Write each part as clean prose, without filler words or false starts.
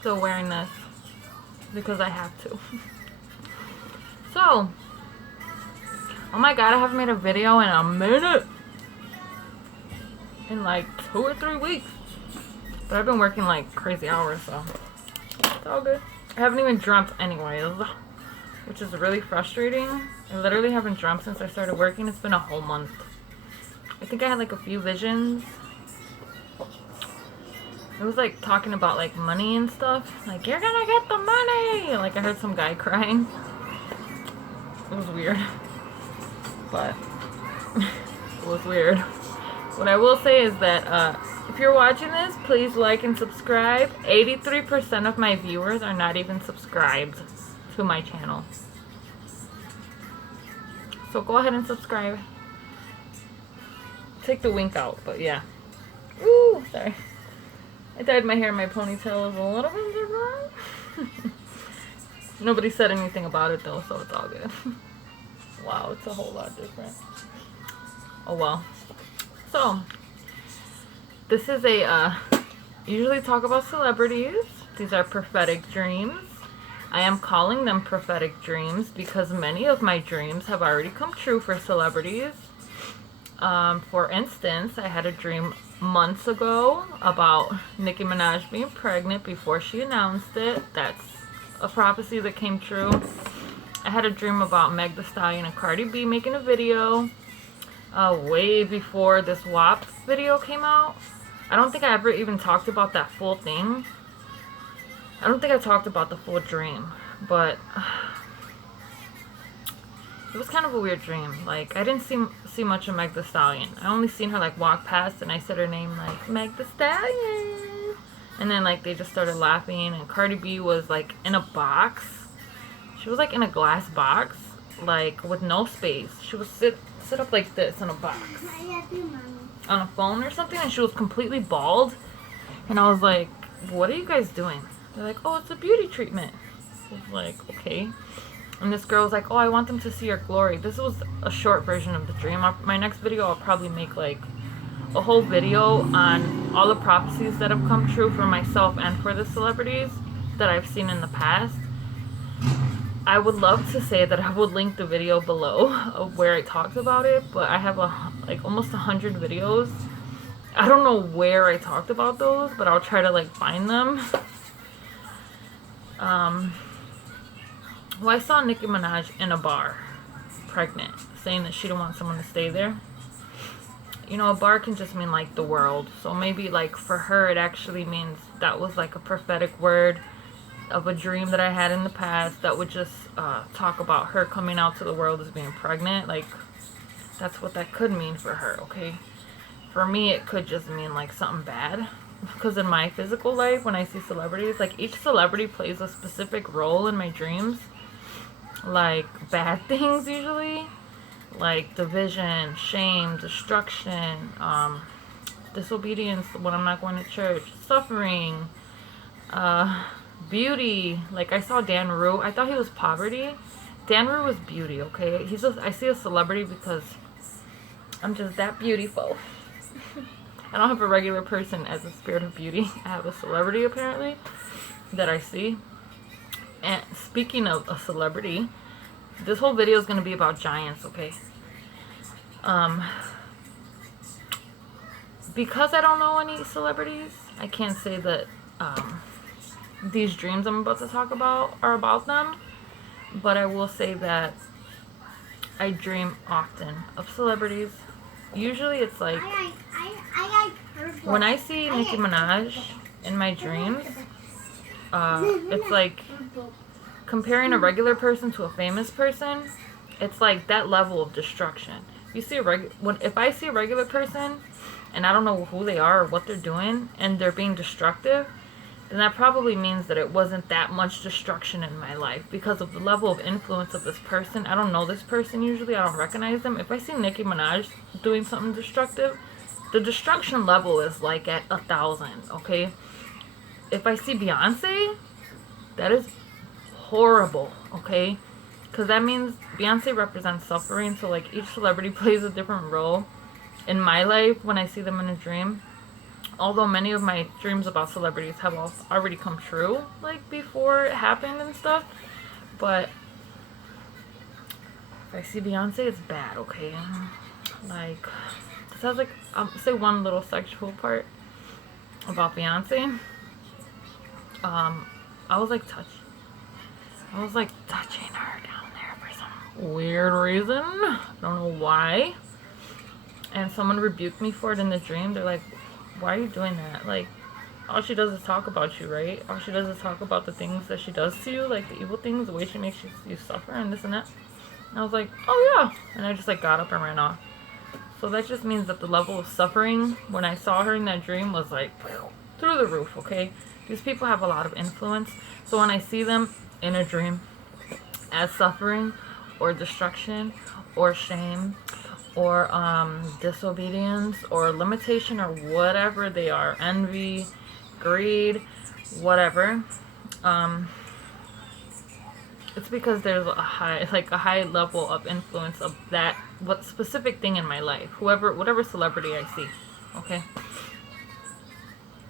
still wearing this because I have to. So, oh my god, I haven't made a video in a minute. In like 2 or 3 weeks. But I've been working like crazy hours, so it's all good. I haven't even dreamt anyways, which is really frustrating. I literally haven't dreamt since I started working. It's been a whole month. I think I had like a few visions. It was like talking about like money and stuff. Like, you're gonna get the money! Like, I heard some guy crying. It was weird. But it was weird. What I will say is that if you're watching this, please like and subscribe. 83% of my viewers are not even subscribed to my channel. So go ahead and subscribe. Take the wink out, but yeah. Ooh, sorry. I dyed my hair in my ponytail is a little bit different. Nobody said anything about it though, so it's all good. Wow, it's a whole lot different. Oh well. So, this is a, usually talk about celebrities. These are prophetic dreams. I am calling them prophetic dreams because many of my dreams have already come true for celebrities. For instance, I had a dream months ago about Nicki Minaj being pregnant before she announced it. That's a prophecy that came true. I had a dream about Meg Thee Stallion and Cardi B making a video way before this WAP video came out. I don't think I ever even talked about that full thing. I don't think I talked about the full dream, but it was kind of a weird dream. Like, I didn't see much of Meg Thee Stallion. I only seen her like walk past and I said her name like Meg Thee Stallion. And then like they just started laughing and Cardi B was like in a box. She was like in a glass box, like with no space. She was sit up like this in a box. On a phone or something, and she was completely bald. And I was like, what are you guys doing? They're like, oh, it's a beauty treatment. I was like, okay. And this girl was like, oh, I want them to see your glory. This was a short version of the dream. My next video, I'll probably make like a whole video on all the prophecies that have come true for myself and for the celebrities that I've seen in the past. I would love to say that I would link the video below of where I talked about it, but I have like almost 100 videos. I don't know where I talked about those, but I'll try to like find them. Well, I saw Nicki Minaj in a bar, pregnant, saying that she didn't want someone to stay there. You know, a bar can just mean like the world. So maybe like for her, it actually means that was like a prophetic word of a dream that I had in the past that would just talk about her coming out to the world as being pregnant. Like, that's what that could mean for her, okay? For me, it could just mean like something bad. Because in my physical life, when I see celebrities, like each celebrity plays a specific role in my dreams. Like bad things usually. Like division, shame, destruction, disobedience when I'm not going to church, suffering, beauty. Like I saw Danrue. I thought he was poverty. Danrue was beauty, okay? I see a celebrity because I'm just that beautiful. I don't have a regular person as a spirit of beauty. I have a celebrity apparently that I see. And speaking of a celebrity, this whole video is going to be about giants, okay? Because I don't know any celebrities, I can't say that these dreams I'm about to talk about are about them. But I will say that I dream often of celebrities. Usually it's like, when I see Nicki Minaj in my dreams, it's like comparing a regular person to a famous person. It's like that level of destruction. You see if I see a regular person and I don't know who they are or what they're doing and they're being destructive, then that probably means that it wasn't that much destruction in my life because of the level of influence of this person. I don't know this person usually. I don't recognize them. If I see Nicki Minaj doing something destructive, the destruction level is like at 1,000, okay? If I see Beyonce, that is horrible, okay? Because that means Beyonce represents suffering, so like each celebrity plays a different role in my life when I see them in a dream. although many of my dreams about celebrities have already come true, like before it happened and stuff, but if I see Beyonce, it's bad, okay? Like, this has like, I'll say one little sexual part about Beyonce. I was like touching her down there for some weird reason. I don't know why. And someone rebuked me for it in the dream. They're like, why are you doing that? Like, all she does is talk about you, right? All she does is talk about the things that she does to you, like the evil things, the way she makes you suffer and this and that. And I was like, oh yeah. And I just like got up and ran off. So that just means that the level of suffering when I saw her in that dream was like through the roof, okay? These people have a lot of influence. So when I see them in a dream as suffering or destruction or shame or disobedience or limitation or whatever they are, envy, greed, whatever, it's because there's a high level of influence of that what specific thing in my life, whatever celebrity I see, okay?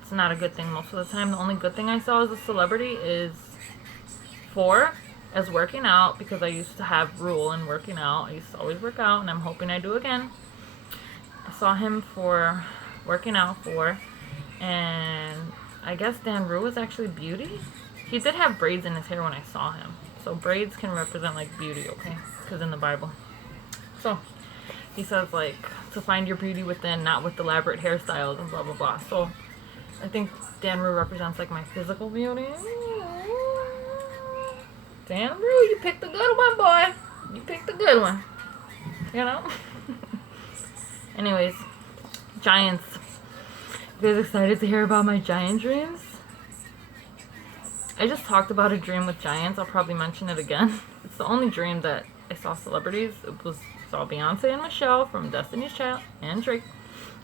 It's not a good thing most of the time. The only good thing I saw as a celebrity is as working out, because I used to have rule in working out. I used to always work out, and I'm hoping I do again. I saw him for working out and I guess Danrue is actually beauty. He did have braids in his hair when I saw him. So braids can represent like beauty, okay? Because in the Bible. So he says like to find your beauty within, not with elaborate hairstyles and blah blah blah. So I think Danrue represents like my physical beauty. Danrue, you picked a good one, boy. You picked a good one. You know? Anyways, giants. You guys excited to hear about my giant dreams? I just talked about a dream with giants. I'll probably mention it again. It's the only dream that I saw celebrities. Saw Beyonce and Michelle from Destiny's Child and Drake.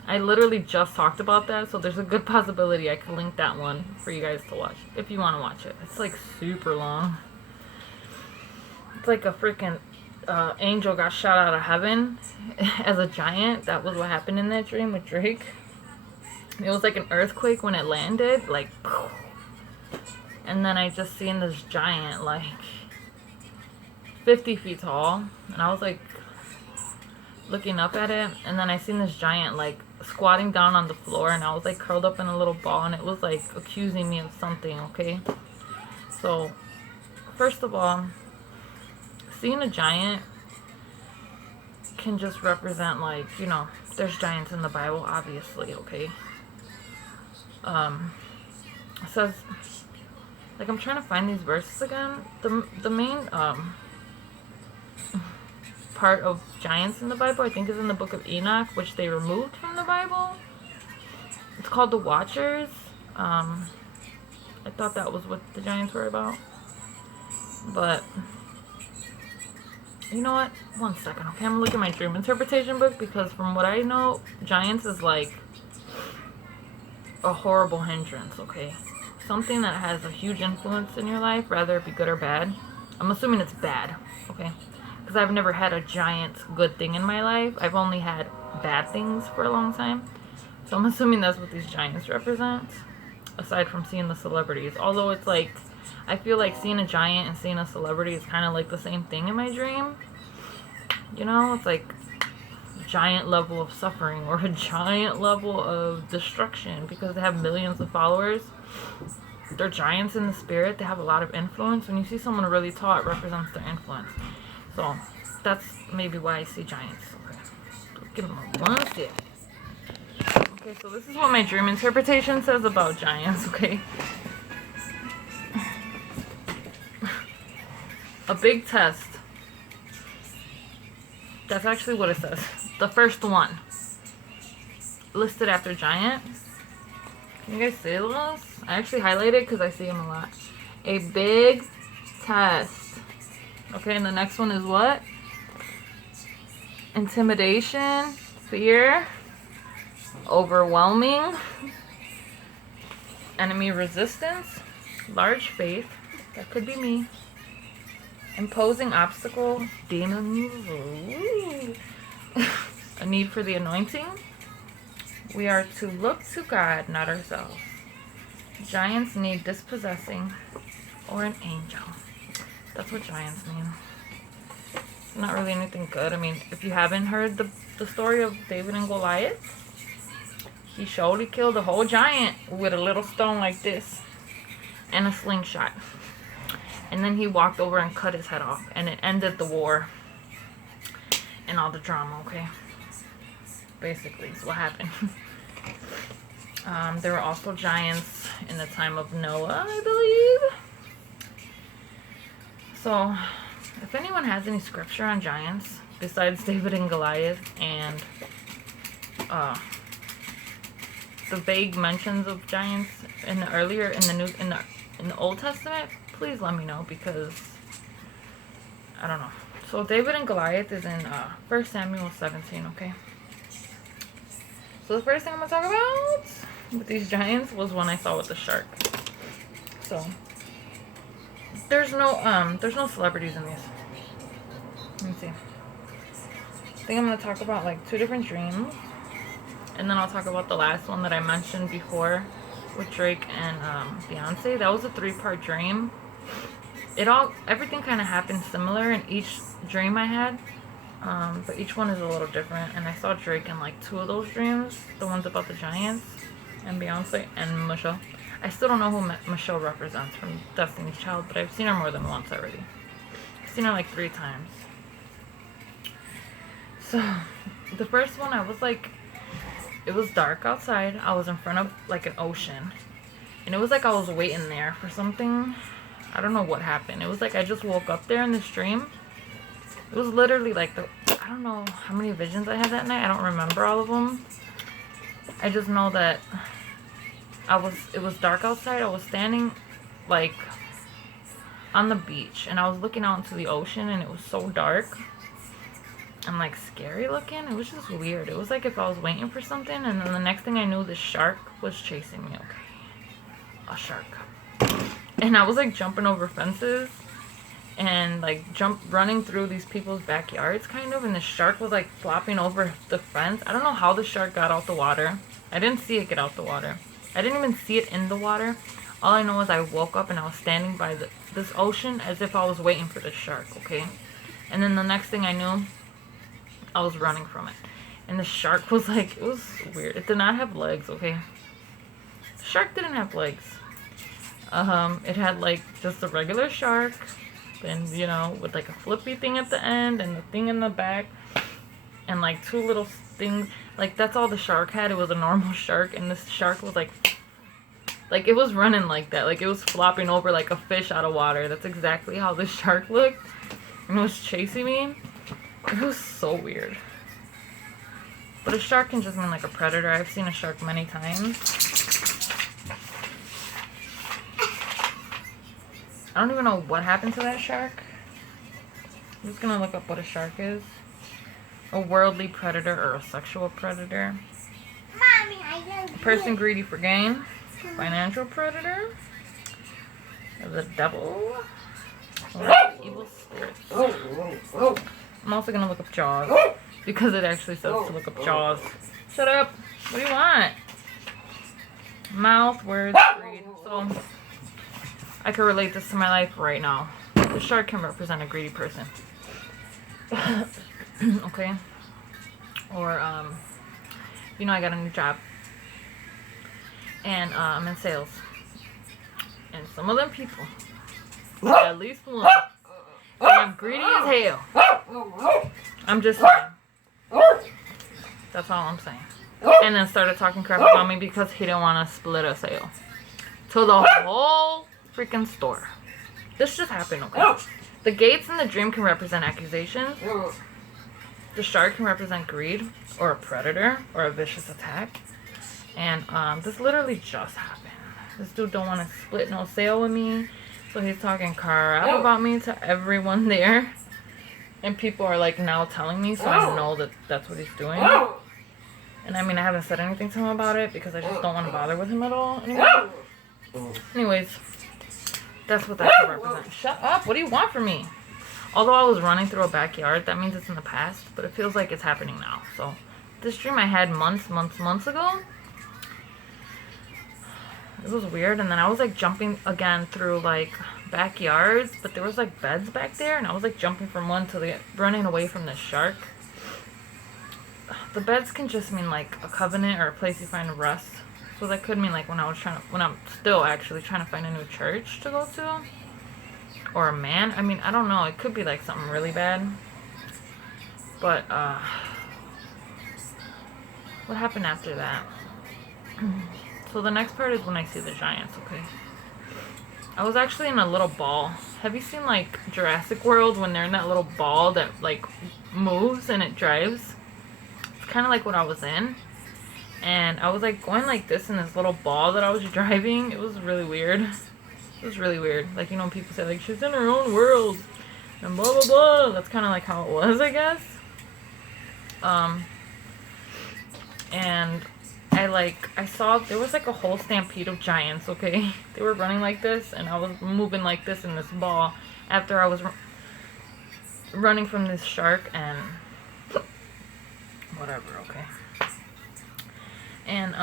I literally just talked about that, so there's a good possibility I could link that one for you guys to watch if you want to watch it. It's like super long. It's like a freaking angel got shot out of heaven as a giant. That was what happened in that dream with Drake. It was like an earthquake when it landed, like, and then I just seen this giant like 50 feet tall, and I was like looking up at it, and then I seen this giant like squatting down on the floor, and I was like curled up in a little ball, and it was like accusing me of something, okay? So first of all, seeing a giant can just represent like, you know, there's giants in the Bible, obviously, okay? It says, like, I'm trying to find these verses again. The main part of giants in the Bible, I think, is in the book of Enoch, which they removed from the Bible. It's called the Watchers. I thought that was what the giants were about. But you know what? One second, okay? I'm gonna look at my dream interpretation book, because from what I know, giants is like a horrible hindrance, okay? Something that has a huge influence in your life, whether it be good or bad. I'm assuming it's bad, okay? Because I've never had a giant good thing in my life. I've only had bad things for a long time. So I'm assuming that's what these giants represent, aside from seeing the celebrities. Although it's like, I feel like seeing a giant and seeing a celebrity is kind of like the same thing in my dream. You know, it's like a giant level of suffering or a giant level of destruction, because they have millions of followers. They're giants in the spirit. They have a lot of influence. When you see someone really tall, it represents their influence. So that's maybe why I see giants. Okay. Give them a one sip. Okay, so this is what my dream interpretation says about giants, okay? A big test. That's actually what it says. The first one. Listed after giant. Can you guys see those? I actually highlighted it because I see them a lot. A big test. Okay, and the next one is what? Intimidation, fear, overwhelming, enemy resistance, large faith, that could be me, imposing obstacle, demons, a need for the anointing, We are to look to God, not ourselves. Giants need dispossessing or an angel. That's what giants mean. It's not really anything good. I mean, if you haven't heard the story of David and Goliath, he surely killed a whole giant with a little stone like this and a slingshot. And then he walked over and cut his head off. And it ended the war and all the drama, okay? Basically, is what happened. There were also giants in the time of Noah, I believe. So, if anyone has any scripture on giants, besides David and Goliath and the vague mentions of giants in the Old Testament, please let me know, because I don't know. So David and Goliath is in 1 Samuel 17, okay? So the first thing I'm going to talk about with these giants was one I saw with the shark. So there's no celebrities in these. Let me see. I think I'm going to talk about like 2 different dreams. And then I'll talk about the last one that I mentioned before with Drake and Beyonce. That was a 3-part dream. Everything kind of happened similar in each dream I had. But each one is a little different. And I saw Drake in like 2 of those dreams. The ones about the giants and Beyonce and Michelle. I still don't know who Michelle represents from Destiny's Child, but I've seen her more than once already. I've seen her like 3 times. So, the first one, I was like, it was dark outside. I was in front of like an ocean. And it was like I was waiting there for something. I don't know what happened. It was like I just woke up there in this dream. It was literally like I don't know how many visions I had that night. I don't remember all of them. I just know that it was dark outside. I was standing like on the beach and I was looking out into the ocean and it was so dark and like scary looking. It was just weird. It was like if I was waiting for something and then the next thing I knew, the shark was chasing me. Okay. A shark. And I was like jumping over fences and like running through these people's backyards kind of, and the shark was like flopping over the fence. I don't know how the shark got out the water. I didn't see it get out the water. I didn't even see it in the water. All I know is I woke up and I was standing by this ocean as if I was waiting for the shark, okay? And then the next thing I knew, I was running from it. And the shark was like, it was weird. It did not have legs, okay? The shark didn't have legs. It had like just a regular shark. And, you know, with like a flippy thing at the end and the thing in the back. And like 2 little things. Like that's all the shark had. It was a normal shark. And this shark was like it was running like that. Like it was flopping over like a fish out of water. That's exactly how the shark looked. And it was chasing me. It was so weird. But a shark can just mean like a predator. I've seen a shark many times. I don't even know what happened to that shark. I'm just gonna look up what a shark is. A worldly predator or a sexual predator. Mommy, A person greedy for gain. Financial predator. The devil. Or evil spirits. I'm also gonna look up Jaws. Because it actually says to look up Jaws. Shut up! What do you want? Mouth, words, greed. So I can relate this to my life right now. The shark can represent a greedy person. Okay? Or, you know, I got a new job. And, I'm in sales. And some of them people, at least one, I'm greedy as hell. I'm just saying. That's all I'm saying. And then started talking crap about me because he didn't want to split a sale. To the whole freaking store. This just happened, okay? The gates in the dream can represent accusations. The shark can represent greed or a predator or a vicious attack. And this literally just happened. This dude don't want to split no sale with me. So he's talking crap about me to everyone there. And people are like now telling me, so I know that that's what he's doing. And I mean, I haven't said anything to him about it because I just don't want to bother with him at all anymore. Anyways, that's what that could represent. Shut up. What do you want from me? Although I was running through a backyard, that means it's in the past. But it feels like it's happening now. So this dream I had months ago. It was weird, and then I was like jumping again through like backyards, but there was like beds back there, and I was like jumping from one to the running away from the shark. The beds can just mean like a covenant or a place you find rest. So that could mean like when I'm still actually trying to find a new church to go to, or a man. I mean, I don't know. It could be like something really bad. But what happened after that? So the next part is when I see the giants, okay? I was actually in a little ball. Have you seen like Jurassic World when they're in that little ball that like moves and it drives? It's kind of like what I was in. And I was like going like this in this little ball that I was driving. It was really weird. It was really weird. Like, you know, people say like she's in her own world and blah blah blah. That's kind of like how it was, I guess. And I saw there was like a whole stampede of giants, okay? They were running like this, and I was moving like this in this ball after I was running from this shark and whatever, okay? And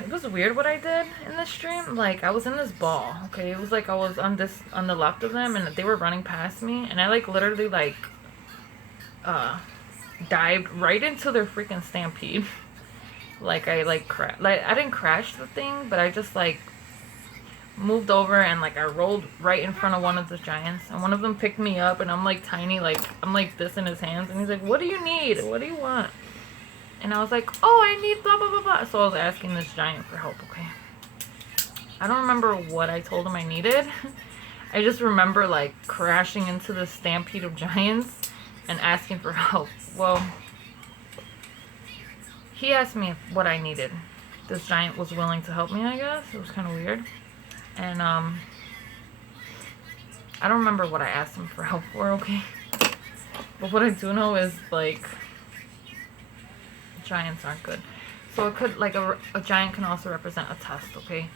it was weird what I did in this stream. Like, I was in this ball, okay? It was like I was on the left of them, and they were running past me, and I like literally like dived right into their freaking stampede. Like, I didn't crash the thing, but I just like moved over and like I rolled right in front of one of the giants, and one of them picked me up, and I'm like tiny, like I'm like this in his hands, and he's like, what do you need? What do you want? And I was like, oh, I need blah blah blah blah. So I was asking this giant for help, okay? I don't remember what I told him I needed. I just remember like crashing into the stampede of giants and asking for help. Well, he asked me what I needed. This giant was willing to help me, I guess. It was kind of weird. And I don't remember what I asked him for help for, okay? But what I do know is like giants aren't good. So it could, like, a giant can also represent a test, okay?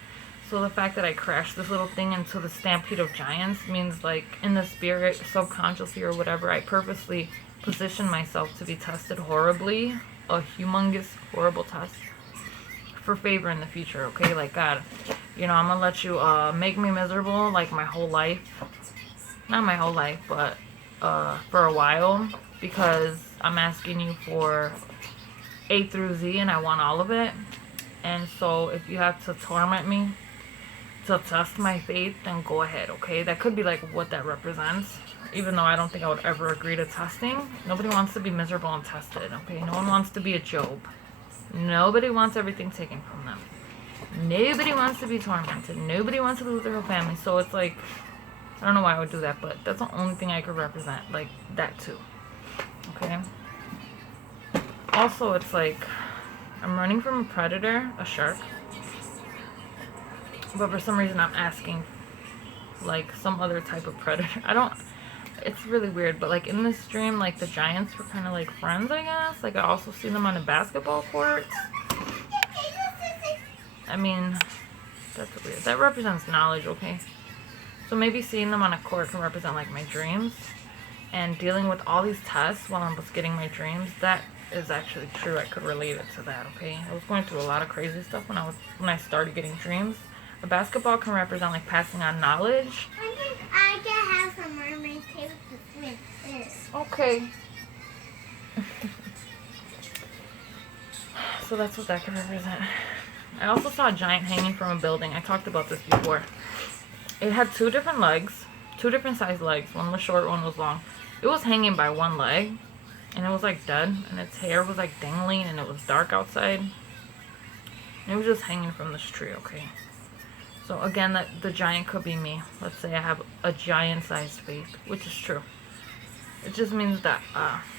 So the fact that I crashed this little thing into the stampede of giants means, like, in the spirit, subconsciously or whatever, I purposely position myself to be tested horribly, a humongous, horrible test, for favor in the future, okay? Like, God, you know, I'm gonna let you make me miserable, like, my whole life. Not my whole life, but for a while, because I'm asking you for A through Z, and I want all of it. And so if you have to torment me to test my faith, then go ahead, okay? That could be like what that represents, even though I don't think I would ever agree to testing. Nobody wants to be miserable and tested, okay? No one wants to be a Job. Nobody wants everything taken from them. Nobody wants to be tormented. Nobody wants to lose their whole family. So it's like, I don't know why I would do that, but that's the only thing I could represent, like that too, okay? Also, it's like I'm running from a predator, a shark, but for some reason I'm asking like some other type of predator. It's really weird, but like in this dream, like the giants were kind of like friends, I guess. Like I also see them on a basketball court. I mean, that's weird. That represents knowledge, okay? So maybe seeing them on a court can represent like my dreams, and dealing with all these tests while I was getting my dreams. That is actually true. I could relate it to that, okay? I was going through a lot of crazy stuff when I started getting dreams. A basketball can represent like passing on knowledge. I can have some mermaid tape with this. Okay. So that's what that can represent. I also saw a giant hanging from a building. I talked about this before. It had two different legs, two different size legs. One was short, one was long. It was hanging by one leg, and it was like dead, and its hair was like dangling, and it was dark outside. And it was just hanging from this tree, okay? So again, that the giant could be me. Let's say I have a giant-sized faith, which is true. It just means that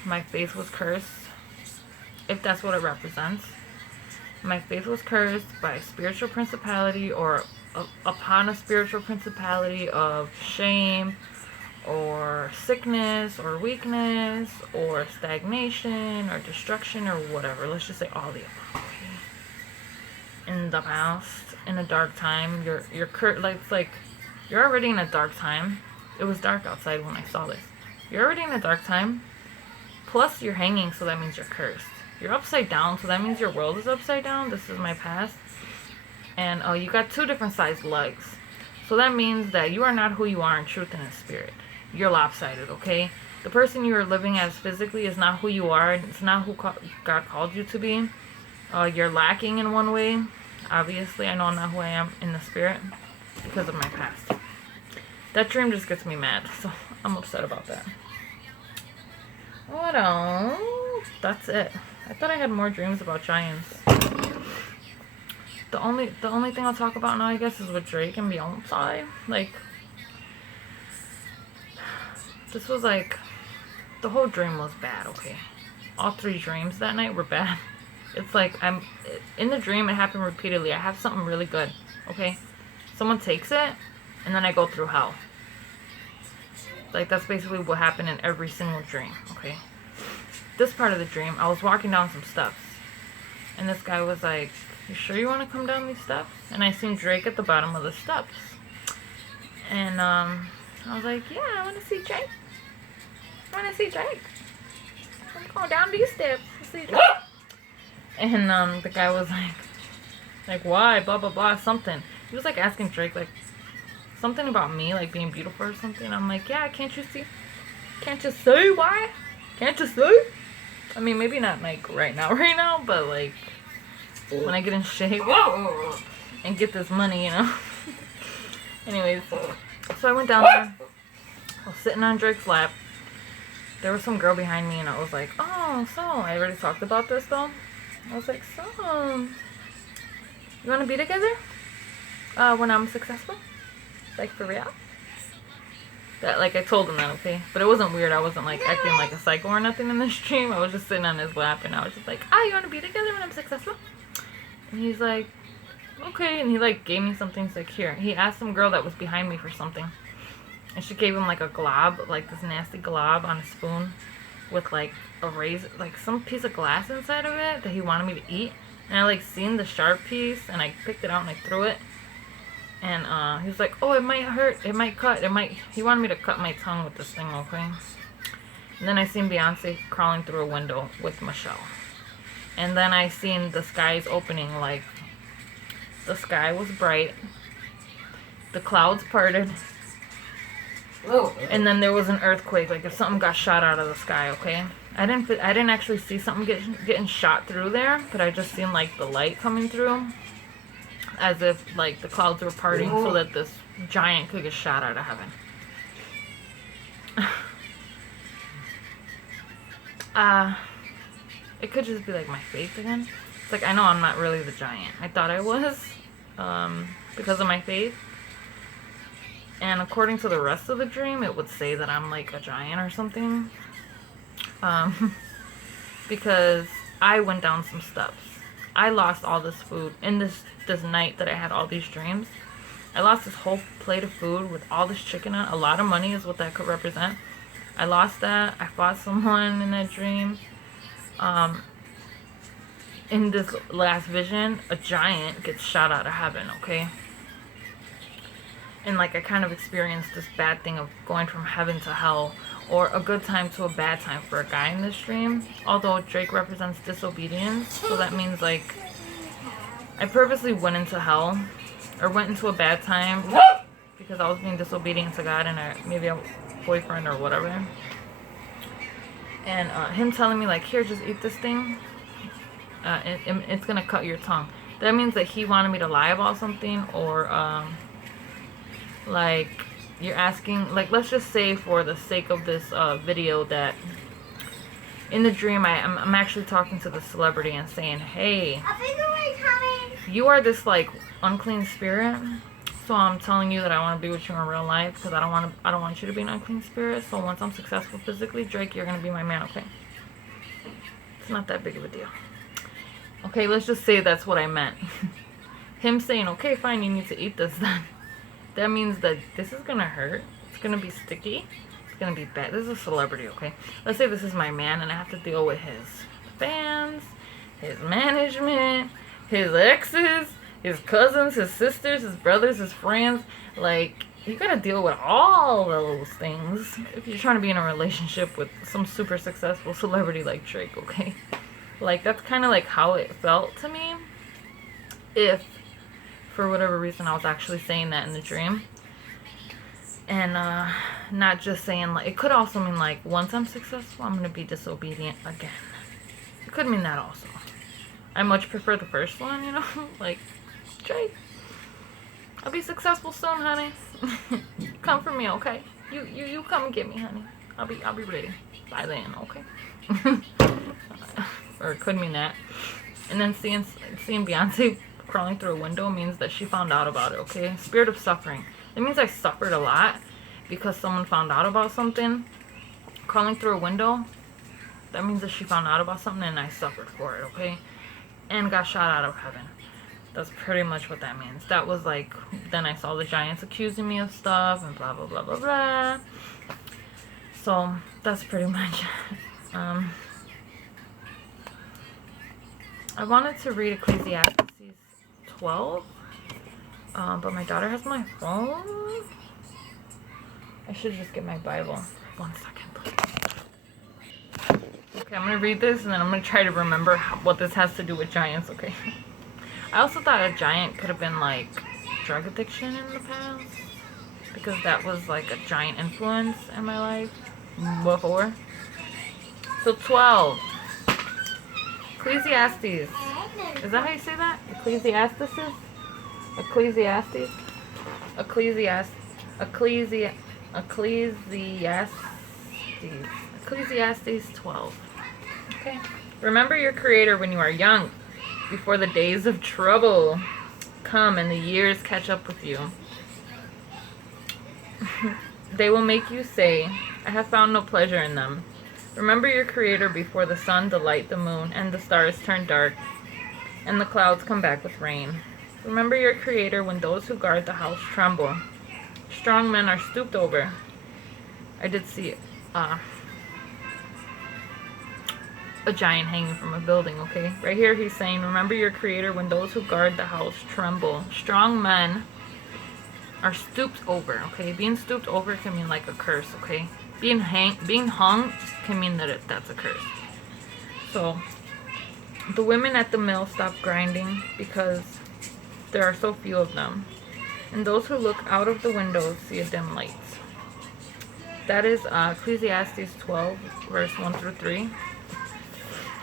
my faith was cursed, if that's what it represents. My faith was cursed by a spiritual principality, or upon a spiritual principality of shame, or sickness, or weakness, or stagnation, or destruction, or whatever. Let's just say all the above. Okay? In the past, in a dark time, you're already in a dark time. It was dark outside when I saw this. You're already in a dark time. Plus, you're hanging, so that means you're cursed. You're upside down, so that means your world is upside down. This is my past. And you got 2 different sized legs. So that means that you are not who you are in truth and in spirit. You're lopsided, okay? The person you are living as physically is not who you are. It's not who God called you to be. You're lacking in one way. Obviously, I know I'm not who I am in the spirit because of my past. That dream just gets me mad, so I'm upset about that. What else? That's it. I thought I had more dreams about giants. The only thing I'll talk about now, I guess, is with Drake and Beyonce. Like, this was like, the whole dream was bad, okay? All 3 dreams that night were bad. It's like, in the dream, it happened repeatedly. I have something really good, okay? Someone takes it, and then I go through hell. Like, that's basically what happened in every single dream, okay? This part of the dream, I was walking down some steps, and this guy was like, you sure you want to come down these steps? And I seen Drake at the bottom of the steps. And I was like, yeah, I want to see Drake. I want to see Drake. I'm going down these steps to see Drake. And the guy was like, why? Blah, blah, blah, something. He was like asking Drake, like, something about me, like being beautiful or something. I'm like, yeah, can't you see? Can't you see why? Can't you see? I mean, maybe not like right now, but like when I get in shape and get this money, you know. Anyways, so I went down there. I was sitting on Drake's lap. There was some girl behind me, and I was like, oh, so I already talked about this though. I was like, so you want to be together when I'm successful? Like, for real? That, like, I told him that, okay? But it wasn't weird. I wasn't, like, acting like a psycho or nothing in this dream. I was just sitting on his lap, and I was just like, you want to be together when I'm successful? And he's like, okay. And he, like, gave me something. He's like, here. He asked some girl that was behind me for something. And she gave him, like, a glob, like, this nasty glob on a spoon with, like, a razor, like, some piece of glass inside of it that he wanted me to eat. And I, like, seen the sharp piece, and I picked it out, and I threw it. And he was like, oh, it might hurt, it might cut, he wanted me to cut my tongue with this thing, okay? And then I seen Beyonce crawling through a window with Michelle. And then I seen the skies opening, like, the sky was bright, the clouds parted, and then there was an earthquake, like if something got shot out of the sky, okay? I didn't actually see something getting shot through there, but I just seen, like, the light coming through. As if, like, the clouds were parting so that this giant could get shot out of heaven. It could just be, like, my faith again. It's like, I know I'm not really the giant. I thought I was, because of my faith. And according to the rest of the dream, it would say that I'm, like, a giant or something. Because I went down some steps. I lost all this food in this night that I had all these dreams. I lost this whole plate of food with all this chicken on. A lot of money is what that could represent. I lost that. I fought someone in that dream. In this last vision, a giant gets shot out of heaven, okay? And, like, I kind of experienced this bad thing of going from heaven to hell, or a good time to a bad time for a guy in this dream. Although Drake represents disobedience, so that means, like, I purposely went into hell, or went into a bad time, because I was being disobedient to God and maybe a boyfriend or whatever. And him telling me, like, here, just eat this thing, it's gonna cut your tongue. That means that he wanted me to lie about something, or, like, you're asking, like, let's just say for the sake of this video that in the dream I'm actually talking to the celebrity and saying, hey, you are this, like, unclean spirit, so I'm telling you that I want to be with you in real life because I don't want you to be an unclean spirit. So once I'm successful physically, Drake, you're gonna be my man, okay? It's not that big of a deal. Okay, let's just say that's what I meant. Him saying, okay, fine, you need to eat this then. That means that this is gonna hurt. It's gonna be sticky. It's gonna be bad. This is a celebrity, okay? Let's say this is my man and I have to deal with his fans, his management, his exes, his cousins, his sisters, his brothers, his friends. Like, you gotta deal with all those things if you're trying to be in a relationship with some super successful celebrity like Drake, okay? Like, that's kind of like how it felt to me. If, for whatever reason, I was actually saying that in the dream. And not just saying, like, it could also mean, like, once I'm successful, I'm going to be disobedient again. It could mean that also. I much prefer the first one, you know? Like, Drake, I'll be successful soon, honey. Come for me, okay? You come and get me, honey. I'll be ready by then, okay? Or it could mean that. And then seeing Beyonce crawling through a window means that she found out about it, okay? Spirit of suffering. It means I suffered a lot because someone found out about something. Crawling through a window, that means that she found out about something and I suffered for it, okay? And got shot out of heaven. That's pretty much what that means. That was like, then I saw the giants accusing me of stuff and blah, blah, blah, blah, blah. So, that's pretty much I wanted to read Ecclesiastes 12. But my daughter has my phone. I should just get my Bible. 1 second, please. Okay, I'm going to read this and then I'm going to try to remember what this has to do with giants, okay? I also thought a giant could have been like drug addiction in the past. Because that was like a giant influence in my life before. So 12. Ecclesiastes. Is that how you say that? Ecclesiastes? Ecclesiastes? Ecclesiastes 12. Okay. Remember your Creator when you are young, before the days of trouble come and the years catch up with you. They will make you say, I have found no pleasure in them. Remember your Creator before the sun, the light, the moon, and the stars turn dark, and the clouds come back with rain. Remember your Creator when those who guard the house tremble. Strong men are stooped over. I did see a giant hanging from a building, okay? Right here he's saying, remember your Creator when those who guard the house tremble. Strong men are stooped over, okay? Being stooped over can mean like a curse, okay? Being hung can mean that that's a curse. So, the women at the mill stop grinding because there are so few of them. And those who look out of the windows see a dim light. That is Ecclesiastes 12, verse 1 through 3.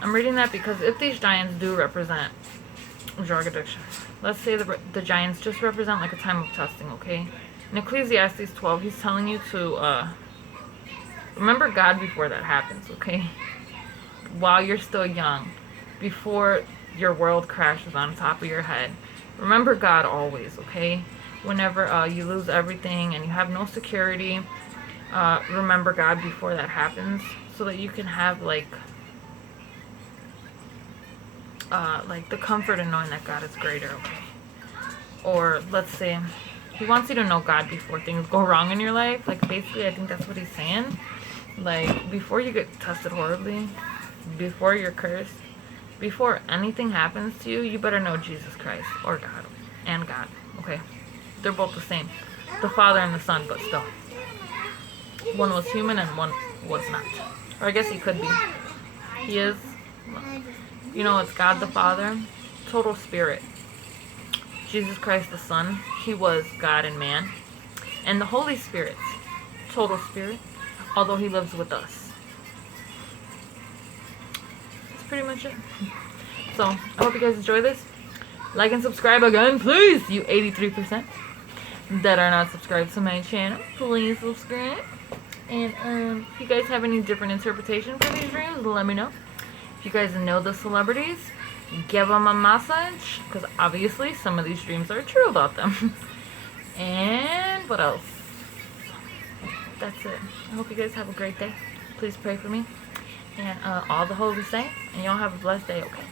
I'm reading that because if these giants do represent drug addiction, let's say the giants just represent like a time of testing, okay? In Ecclesiastes 12, he's telling you to remember God before that happens, okay? While you're still young, before your world crashes on top of your head. Remember God always, okay? Whenever you lose everything and you have no security, remember God before that happens so that you can have like the comfort in knowing that God is greater, okay? Or let's say he wants you to know God before things go wrong in your life. Like basically I think that's what he's saying. Like before you get tested horribly, before you're cursed, before anything happens to you, you better know Jesus Christ or God and God, okay? They're both the same. The Father and the Son, but still. One was human and one was not. Or I guess he could be. He is. You know, it's God the Father, total spirit. Jesus Christ the Son, he was God and man. And the Holy Spirit, total spirit, although he lives with us. That's pretty much it. So, I hope you guys enjoy this. Like and subscribe again, please, you 83% that are not subscribed to my channel. Please subscribe. And if you guys have any different interpretation for these dreams, let me know. If you guys know the celebrities, give them a message, because obviously some of these dreams are true about them. And what else? That's it. I hope you guys have a great day. Please pray for me and all the holy saints, and y'all have a blessed day, okay?